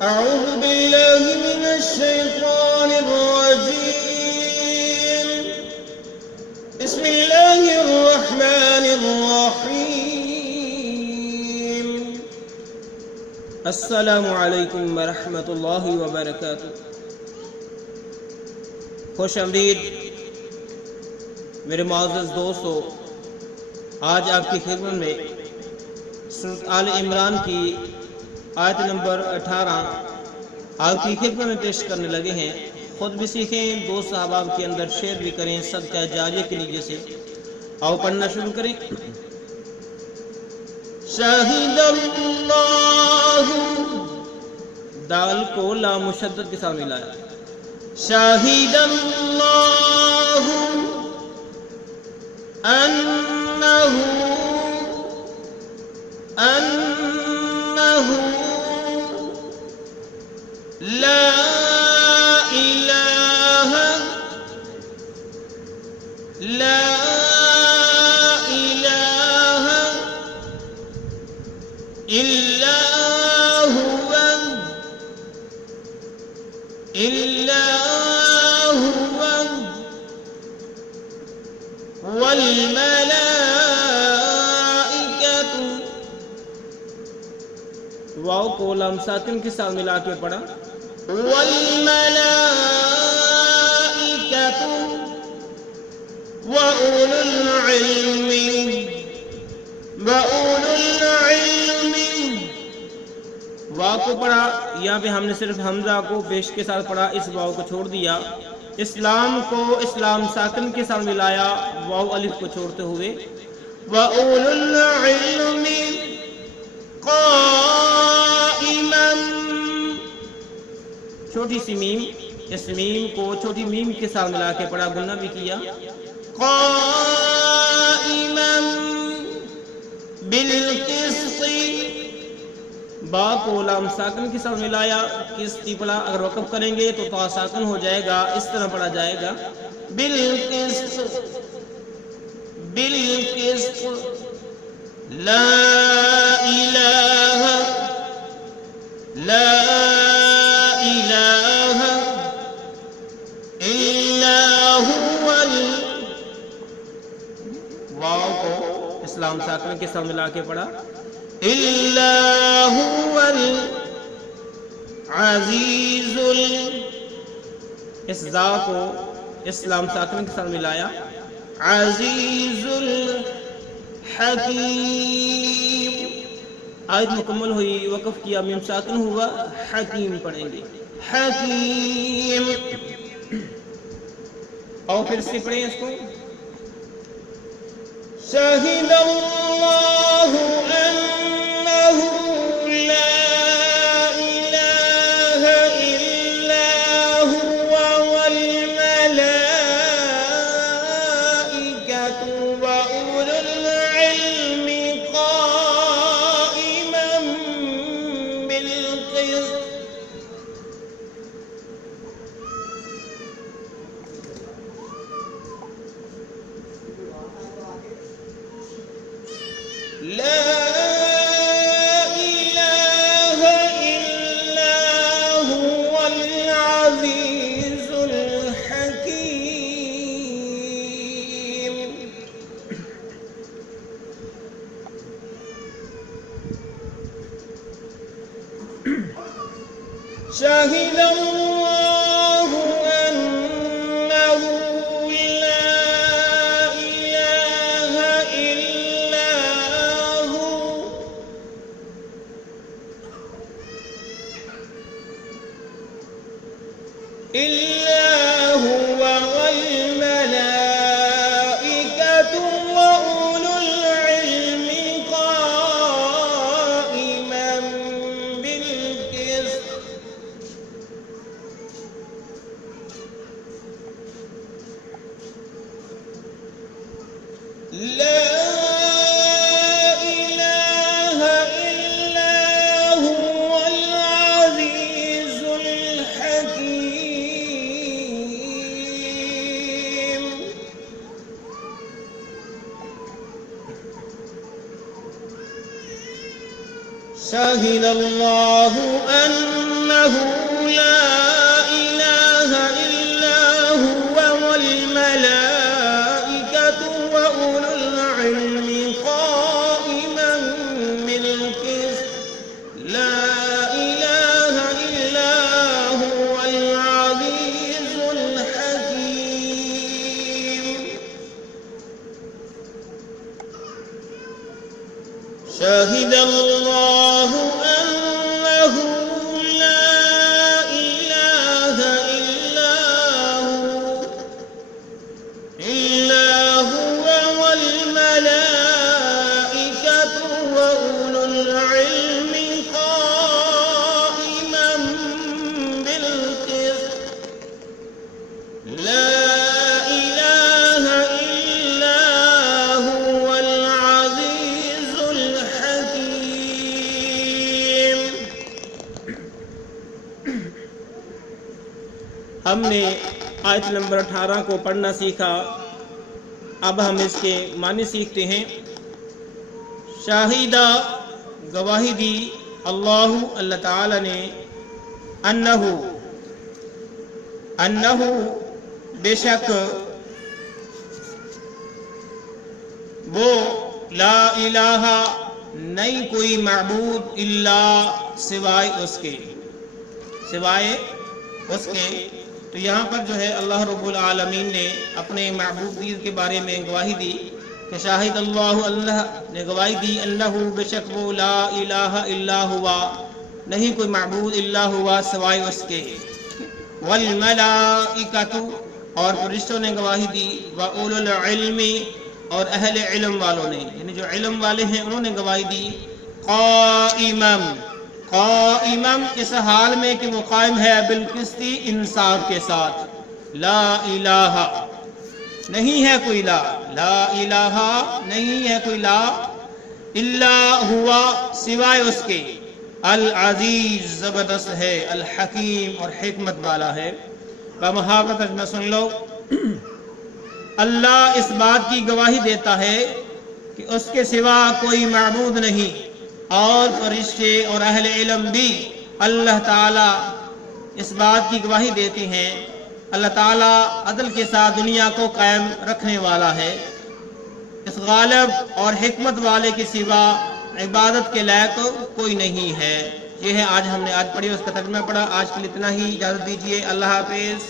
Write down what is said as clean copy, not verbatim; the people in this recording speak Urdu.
أعوذ بالله من الشيطان الرجيم. بسم الله الرحمن الرحيم. السلام علیکم ورحمۃ اللہ وبرکاتہ. خوش آمدید میرے معزز دوستو. آج آپ کی خدمت میں سورۃ آل عمران کی آیت نمبر 18 آپ کی خدمت میں پیش کرنے لگے ہیں. خود بھی سیکھیں، دوست احباب کے اندر شیئر بھی کریں، صدقہ جاریہ کے نیت سے. آؤ پڑھنا شروع کریں. شاہد اللہ، دال کو لام مشدد کے ساتھ ملایا. شاہد اللہ انہ لا الہ الا هو والملائکۃ. واو کو لام ساکن کے ساتھ ملا کے پڑھا. والملائکۃ وَأُولُو الْعِلْمِ. واو کو پڑھا. یہاں پہ ہم نے صرف حمزہ کو پیش کے ساتھ پڑھا، اس واو کو چھوڑ دیا. اسلام کو اسلام ساکن کے ساتھ ملایا، واو الف کو چھوڑتے ہوئے. وَأُولُو الْعِلْمِ قَائِمًا. چھوٹی سی میم، اس میم کو چھوٹی میم کے ساتھ ملا کے پڑھا، گنہ بھی کیا. قائما بالقسط. با کو لام ساکن کے ساتھ ملایا، قسطی پڑھا. اگر وقف کریں گے تو تا ساکن ہو جائے گا، اس طرح پڑھا جائے گا. بالقسط لا الہ الا هو. واو کو اسلام ساکن کے ساتھ ملا کے پڑھا. الا هو العزیز. اس ذا کو اسلام ساکن کے ساتھ ملایا. عزیز الحکیم. آیت مکمل ہوئی، وقف کیا، میم ساکن ہوا، حکیم پڑھیں گے. حکیم. اور پھر سے پڑھیں اس کو. شاہد اللہ انہ لا الہ الا هو والملائکۃ وَأُولُو الْعِلْمِ قائما بالقسط. لا الہ الا هو العزیز الحکیم. شاہد اللہ انہ لا الہ الا هو والملائکۃ وَأُولُو الْعِلْمِ قائما بالقسط. لا الہ الا هو العزیز الحکیم. شاہد اللہ انہ أنه لا إله إلا هو والملائكة وأولو العلم قائما بالقسط لا إله إلا هو العزيز الحكيم شهد الله أنه لا إله إلا هو والملائكة وأولو العلم قائما بالقسط لا إله إلا هو العزيز الحكيم. ہم نے آیت نمبر 18 کو پڑھنا سیکھا. اب ہم اس کے معنی سیکھتے ہیں. شاہدہ گواہی دی اللہ تعالی نے انہو بے شک وہ لا الہ نہیں کوئی معبود الا سوائے اس کے. تو یہاں پر جو ہے اللہ رب العالمین نے اپنے معبودیت کے بارے میں گواہی دی کہ شاہد اللہ نے گواہی دی انہو بے شک وہ لا الہ الا ہوا نہیں کوئی معبود الا ہوا سوائے اس کے. والملائکۃ اور فرشتوں نے گواہی دی. وَأُولُو الْعِلْمِ اور اہل علم والوں نے یعنی جو علم والے ہیں انہوں نے گواہی دی. قائمم اس حال میں کہ وہ قائم ہے بالقسط انصاف کے ساتھ. لا الہ نہیں ہے کوئی لا الہ نہیں ہے کوئی لا الا ہوا سوائے اس کے. العزیز زبردست ہے. الحکیم اور حکمت والا ہے. بمحاورہ ترجمہ سن لو. اللہ اس بات کی گواہی دیتا ہے کہ اس کے سوا کوئی معبود نہیں اور فرشتے اور اہل علم بھی اللہ تعالی اس بات کی گواہی دیتے ہیں. اللہ تعالی عدل کے ساتھ دنیا کو قائم رکھنے والا ہے. اس غالب اور حکمت والے کے سوا عبادت کے لائق کوئی نہیں ہے. یہ ہے آج ہم نے پڑھی اس کا ترجمہ پڑھا. آج کے لیے اتنا ہی. اجازت دیجیے. اللہ حافظ.